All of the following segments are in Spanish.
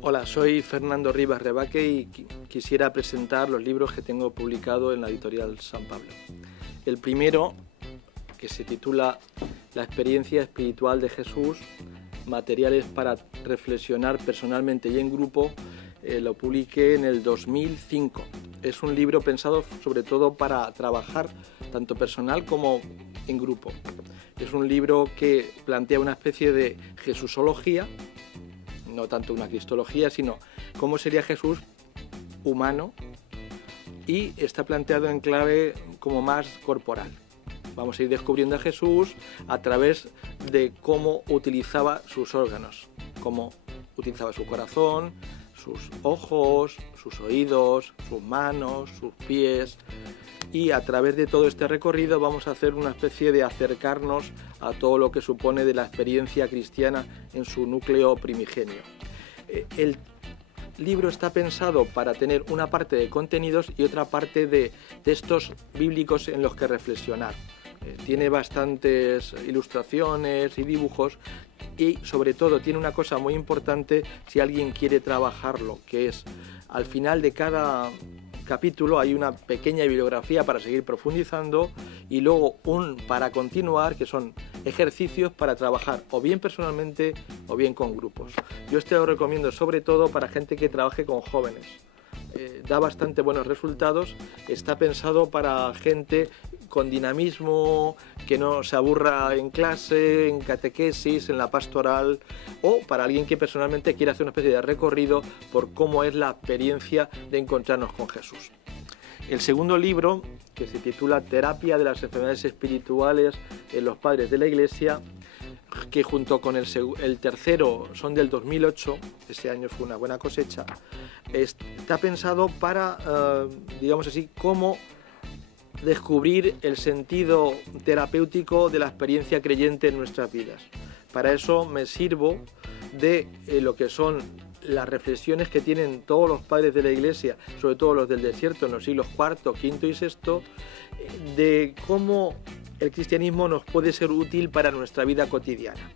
Hola, soy Fernando Rivas Rebaque y quisiera presentar los libros que tengo publicados en la editorial San Pablo. El primero, que se titula La experiencia espiritual de Jesús, materiales para reflexionar personalmente y en grupo, lo publiqué en el 2005. Es un libro pensado sobre todo para trabajar tanto personal como en grupo. Es un libro que plantea una especie de Jesusología, no tanto una cristología, sino cómo sería Jesús humano, y está planteado en clave como más corporal. Vamos a ir descubriendo a Jesús a través de cómo utilizaba sus órganos, cómo utilizaba su corazón, sus ojos, sus oídos, sus manos, sus pies, y a través de todo este recorrido vamos a hacer una especie de acercarnos a todo lo que supone de la experiencia cristiana en su núcleo primigenio. El libro está pensado para tener una parte de contenidos y otra parte de textos bíblicos en los que reflexionar. Tiene bastantes ilustraciones y dibujos y sobre todo tiene una cosa muy importante si alguien quiere trabajarlo, que es al final de cada capítulo hay una pequeña bibliografía para seguir profundizando y luego un para continuar, que son ejercicios para trabajar o bien personalmente o bien con grupos. Yo este lo recomiendo sobre todo para gente que trabaje con jóvenes. Da bastante buenos resultados, está pensado para gente con dinamismo, que no se aburra en clase, en catequesis, en la pastoral, o para alguien que personalmente quiera hacer una especie de recorrido por cómo es la experiencia de encontrarnos con Jesús. El segundo libro, que se titula Terapia de las enfermedades espirituales en los padres de la Iglesia, que junto con el tercero son del 2008, ese año fue una buena cosecha, está pensado para, digamos así, cómo descubrir el sentido terapéutico de la experiencia creyente en nuestras vidas. Para eso me sirvo de lo que son las reflexiones que tienen todos los padres de la Iglesia, sobre todo los del desierto en los siglos IV, V y VI, de cómo el cristianismo nos puede ser útil para nuestra vida cotidiana.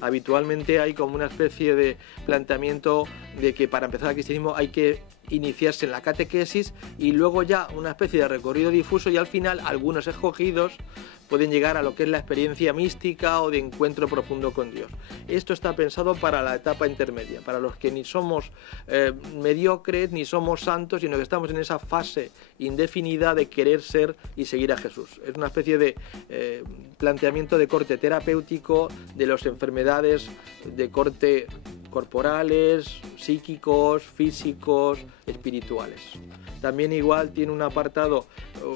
Habitualmente hay como una especie de planteamiento de que para empezar el cristianismo hay que iniciarse en la catequesis y luego ya una especie de recorrido difuso y al final algunos escogidos pueden llegar a lo que es la experiencia mística o de encuentro profundo con Dios. Esto está pensado para la etapa intermedia, para los que ni somos mediocres ni somos santos, sino que estamos en esa fase indefinida de querer ser y seguir a Jesús. Es una especie de planteamiento de corte terapéutico de las enfermedades de corte corporales, psíquicos, físicos, espirituales. También igual tiene un apartado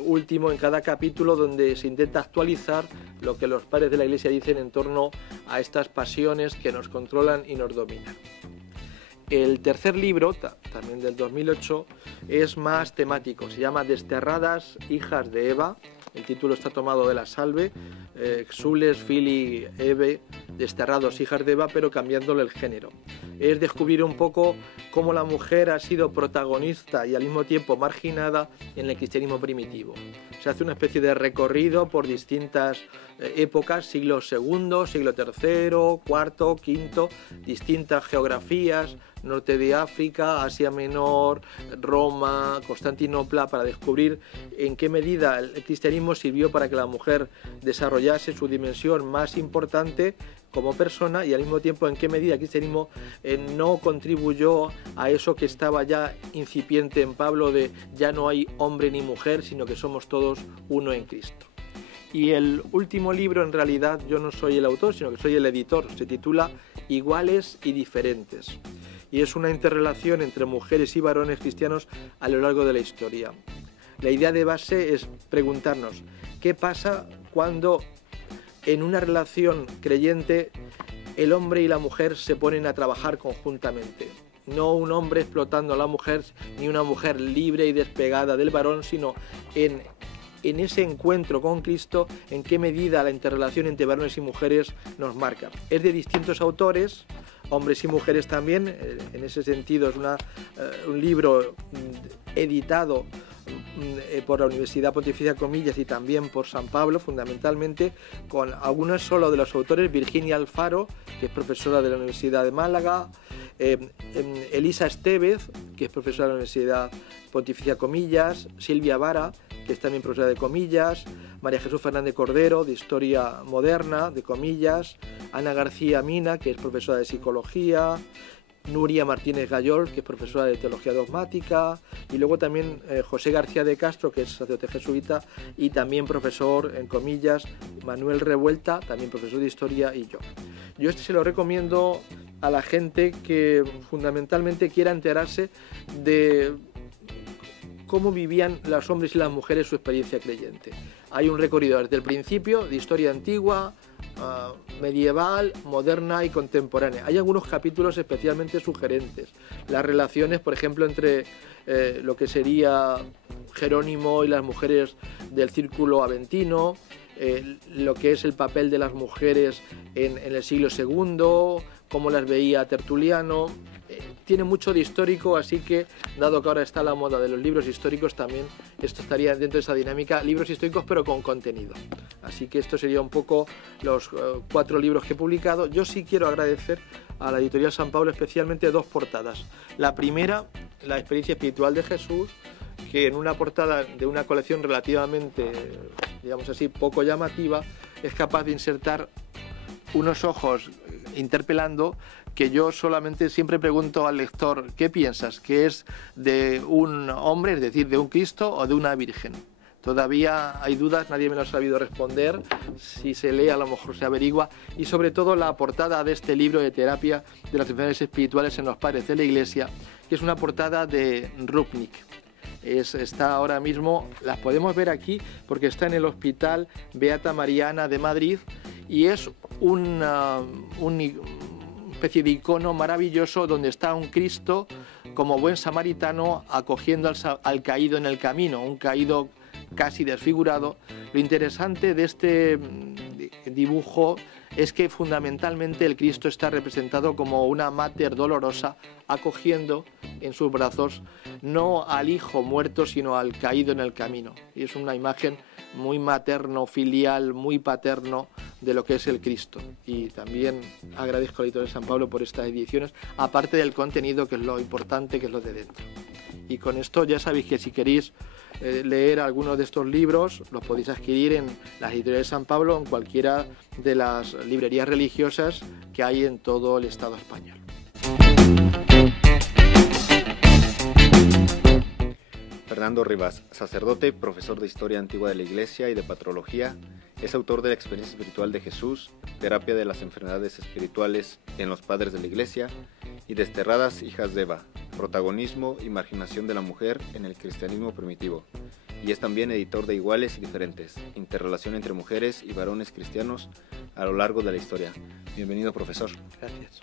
último en cada capítulo donde se intenta actualizar lo que los padres de la Iglesia dicen en torno a estas pasiones que nos controlan y nos dominan. El tercer libro, también del 2008, es más temático, se llama Desterradas, hijas de Eva. El título está tomado de la Salve, Exules, Filii, Eve, Desterrados, hijas de Eva, pero cambiándole el género. Es descubrir un poco cómo la mujer ha sido protagonista y al mismo tiempo marginada en el cristianismo primitivo. Se hace una especie de recorrido por distintas épocas, siglo II, siglo III, IV, V, distintas geografías, norte de África, Asia Menor, Roma, Constantinopla, para descubrir en qué medida el cristianismo sirvió para que la mujer desarrollase su dimensión más importante como persona y al mismo tiempo en qué medida el cristianismo no contribuyó a eso que estaba ya incipiente en Pablo de ya no hay hombre ni mujer, sino que somos todos uno en Cristo. Y el último libro, en realidad yo no soy el autor, sino que soy el editor, se titula Iguales y Diferentes. Y es una interrelación entre mujeres y varones cristianos a lo largo de la historia. La idea de base es preguntarnos, ¿qué pasa cuando en una relación creyente el hombre y la mujer se ponen a trabajar conjuntamente? No un hombre explotando a la mujer, ni una mujer libre y despegada del varón, sino en ese encuentro con Cristo, en qué medida la interrelación entre varones y mujeres nos marca. Es de distintos autores, hombres y mujeres también, en ese sentido es un libro editado por la Universidad Pontificia Comillas y también por San Pablo, fundamentalmente, con algunos solo de los autores: Virginia Alfaro, que es profesora de la Universidad de Málaga, Elisa Estevez, que es profesora de la Universidad Pontificia Comillas, Silvia Vara, que es también profesora de Comillas, María Jesús Fernández Cordero, de Historia Moderna, de Comillas, Ana García Mina, que es profesora de Psicología, Nuria Martínez Gayol, que es profesora de Teología Dogmática, y luego también José García de Castro, que es sacerdote jesuita y también profesor en Comillas, Manuel Revuelta, también profesor de Historia, y yo. Yo este se lo recomiendo a la gente que fundamentalmente quiera enterarse de cómo vivían los hombres y las mujeres su experiencia creyente. Hay un recorrido desde el principio de historia antigua, medieval, moderna y contemporánea. Hay algunos capítulos especialmente sugerentes. Las relaciones, por ejemplo, entre lo que sería Jerónimo y las mujeres del círculo aventino, lo que es el papel de las mujeres en el siglo II, cómo las veía Tertuliano. Tiene mucho de histórico, así que, dado que ahora está la moda de los libros históricos, también esto estaría dentro de esa dinámica, libros históricos pero con contenido. Así que esto sería un poco los 4 libros que he publicado. Yo sí quiero agradecer a la editorial San Pablo especialmente 2 portadas. La primera, La experiencia espiritual de Jesús, que en una portada de una colección relativamente, digamos así, poco llamativa, es capaz de insertar unos ojos interpelando, que yo solamente siempre pregunto al lector: ¿qué piensas? ¿Que es de un hombre, es decir, de un Cristo, o de una Virgen? Todavía hay dudas, nadie me lo ha sabido responder. Si se lee, a lo mejor se averigua. Y sobre todo la portada de este libro de terapia de las enfermedades espirituales en los padres de la Iglesia, que es una portada de Rupnik. Está ahora mismo, las podemos ver aquí porque está en el Hospital Beata Mariana de Madrid, y es una especie de icono maravilloso donde está un Cristo como buen samaritano acogiendo al caído en el camino, un caído casi desfigurado. Lo interesante de este dibujo es que fundamentalmente el Cristo está representado como una mater dolorosa acogiendo en sus brazos no al hijo muerto, sino al caído en el camino. Y es una imagen muy materno, filial, muy paterno de lo que es el Cristo. Y también agradezco a la editorial San Pablo por estas ediciones, aparte del contenido, que es lo importante, que es lo de dentro. Y con esto ya sabéis que si queréis leer algunos de estos libros, los podéis adquirir en las editoriales San Pablo o en cualquiera de las librerías religiosas que hay en todo el Estado español. Fernando Rivas, sacerdote, profesor de Historia Antigua de la Iglesia y de Patrología, es autor de La experiencia espiritual de Jesús, Terapia de las enfermedades espirituales en los padres de la Iglesia y Desterradas hijas de Eva, Protagonismo y marginación de la mujer en el cristianismo primitivo. Y es también editor de Iguales y Diferentes, interrelación entre mujeres y varones cristianos a lo largo de la historia. Bienvenido, profesor. Gracias.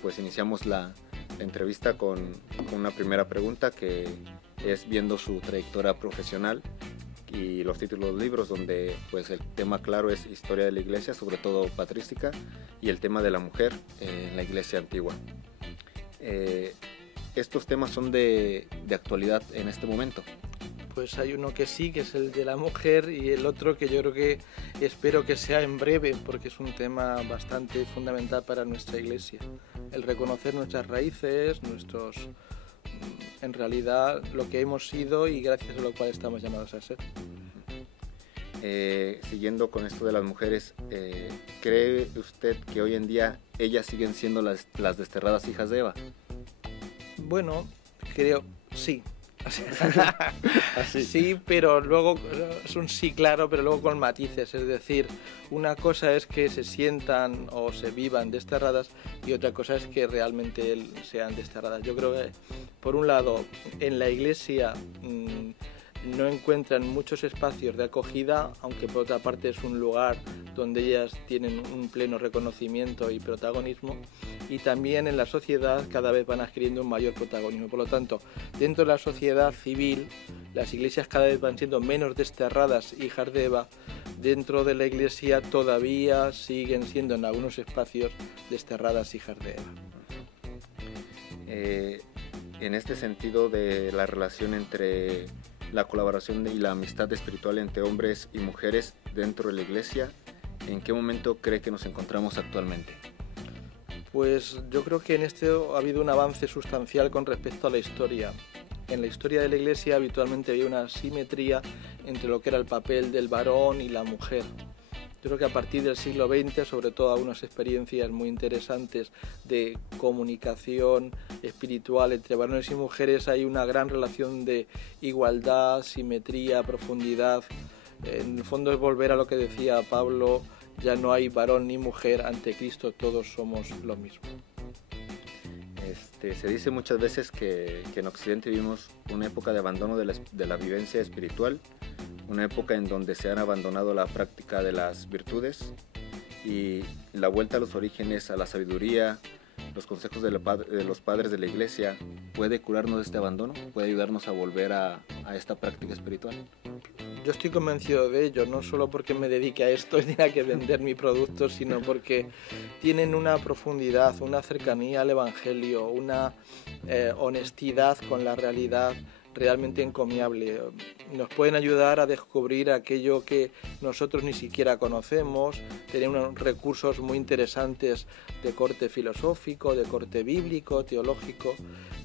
Pues iniciamos la entrevista con una primera pregunta, que es viendo su trayectoria profesional y los títulos de los libros, donde pues el tema claro es historia de la Iglesia, sobre todo patrística, y el tema de la mujer en la Iglesia antigua. ¿Estos temas son de actualidad en este momento? Pues hay uno que sí, que es el de la mujer, y el otro que yo creo que espero que sea en breve, porque es un tema bastante fundamental para nuestra Iglesia. El reconocer nuestras raíces, en realidad lo que hemos sido y gracias a lo cual estamos llamados a ser. Siguiendo con esto de las mujeres, ¿cree usted que hoy en día ellas siguen siendo las desterradas hijas de Eva? Bueno, creo, sí. Sí, pero luego es un sí claro, pero luego con matices. Es decir, una cosa es que se sientan o se vivan desterradas y otra cosa es que realmente sean desterradas. Yo creo que, por un lado, en la Iglesia no encuentran muchos espacios de acogida, aunque por otra parte es un lugar donde ellas tienen un pleno reconocimiento y protagonismo, y también en la sociedad cada vez van adquiriendo un mayor protagonismo. Por lo tanto, dentro de la sociedad civil, las iglesias cada vez van siendo menos desterradas hijas de Eva. Dentro de la Iglesia todavía siguen siendo en algunos espacios desterradas hijas de Eva. en este sentido de la relación entre la colaboración y la amistad espiritual entre hombres y mujeres dentro de la Iglesia, ¿en qué momento cree que nos encontramos actualmente? Pues yo creo que en esto ha habido un avance sustancial con respecto a la historia. En la historia de la Iglesia habitualmente había una asimetría entre lo que era el papel del varón y la mujer. Yo creo que a partir del siglo XX, sobre todo algunas experiencias muy interesantes de comunicación espiritual entre varones y mujeres, hay una gran relación de igualdad, simetría, profundidad. En el fondo es volver a lo que decía Pablo: ya no hay varón ni mujer, ante Cristo todos somos lo mismo. Se dice muchas veces que en Occidente vivimos una época de abandono de la vivencia espiritual, una época en donde se han abandonado la práctica de las virtudes, y la vuelta a los orígenes, a la sabiduría, los consejos de los padres de la Iglesia, ¿puede curarnos de este abandono? ¿Puede ayudarnos a volver a esta práctica espiritual? Yo estoy convencido de ello, no solo porque me dedique a esto y tenga que vender mi producto, sino porque tienen una profundidad, una cercanía al Evangelio, una honestidad con la realidad realmente encomiable. Nos pueden ayudar a descubrir aquello que nosotros ni siquiera conocemos, tienen unos recursos muy interesantes de corte filosófico, de corte bíblico, teológico,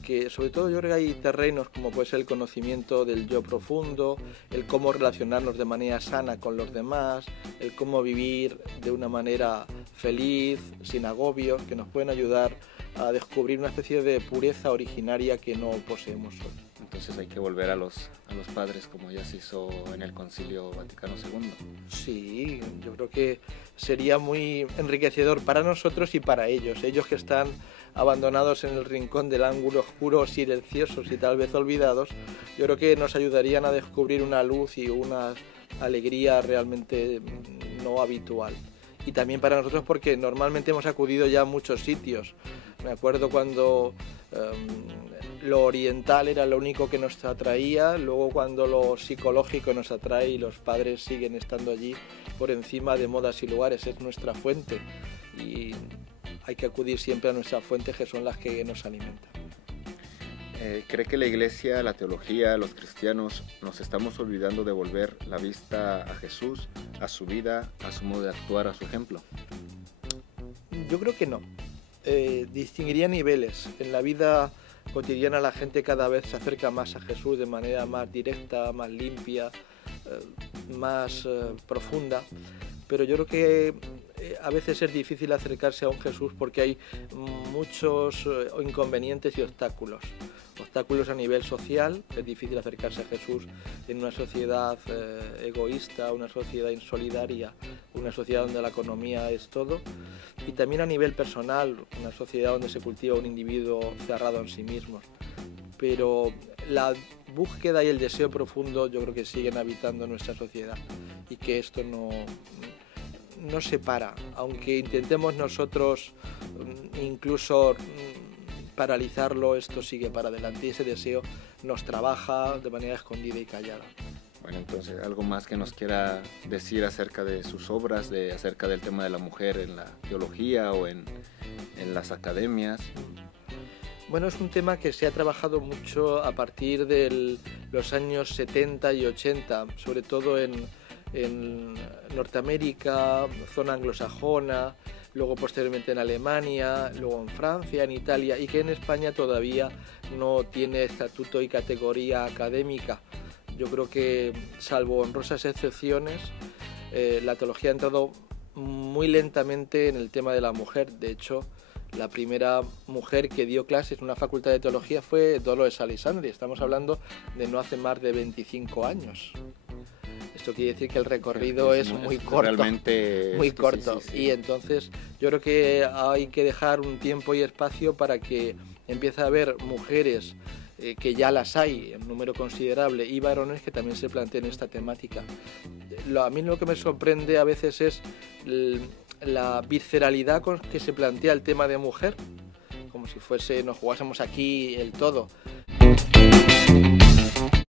que sobre todo yo creo que hay terrenos como puede ser el conocimiento del yo profundo, el cómo relacionarnos de manera sana con los demás, el cómo vivir de una manera feliz, sin agobios, que nos pueden ayudar a descubrir una especie de pureza originaria que no poseemos hoy. Entonces hay que volver a los padres, como ya se hizo en el Concilio Vaticano II. Sí, yo creo que sería muy enriquecedor para nosotros y para ellos que están abandonados en el rincón del ángulo oscuro, silenciosos y tal vez olvidados. Yo creo que nos ayudarían a descubrir una luz y una alegría realmente no habitual. Y también para nosotros, porque normalmente hemos acudido ya a muchos sitios. Me acuerdo cuando lo oriental era lo único que nos atraía, luego cuando lo psicológico nos atrae y los padres siguen estando allí por encima de modas y lugares, es nuestra fuente y hay que acudir siempre a nuestras fuentes, que son las que nos alimentan. ¿Cree que la Iglesia, la teología, los cristianos nos estamos olvidando de volver la vista a Jesús, a su vida, a su modo de actuar, a su ejemplo? Yo creo que no. Distinguiría niveles. En la vida cotidiana la gente cada vez se acerca más a Jesús de manera más directa, más limpia, más profunda, pero yo creo que a veces es difícil acercarse a un Jesús porque hay muchos inconvenientes y obstáculos a nivel social. Es difícil acercarse a Jesús en una sociedad egoísta, una sociedad insolidaria, una sociedad donde la economía es todo, y también a nivel personal, una sociedad donde se cultiva un individuo cerrado en sí mismo. Pero la búsqueda y el deseo profundo yo creo que siguen habitando nuestra sociedad y que esto no se para, aunque intentemos nosotros incluso paralizarlo, esto sigue para adelante y ese deseo nos trabaja de manera escondida y callada. Bueno, entonces, ¿algo más que nos quiera decir acerca de sus obras, acerca del tema de la mujer en la teología o en las academias? Bueno, es un tema que se ha trabajado mucho a partir de los años 70 y 80, sobre todo en Norteamérica, zona anglosajona, luego posteriormente en Alemania, luego en Francia, en Italia, y que en España todavía no tiene estatuto y categoría académica. Yo creo que, salvo honrosas excepciones, la teología ha entrado muy lentamente en el tema de la mujer. De hecho, la primera mujer que dio clases en una facultad de teología fue Dolores Alessandri. Estamos hablando de no hace más de 25 años. Esto quiere decir que el recorrido es muy corto, realmente muy corto. Sí. Y entonces yo creo que hay que dejar un tiempo y espacio para que empiece a haber mujeres, que ya las hay en número considerable, y varones que también se planteen esta temática. A mí lo que me sorprende a veces es la visceralidad con que se plantea el tema de mujer, como si nos jugásemos aquí el todo.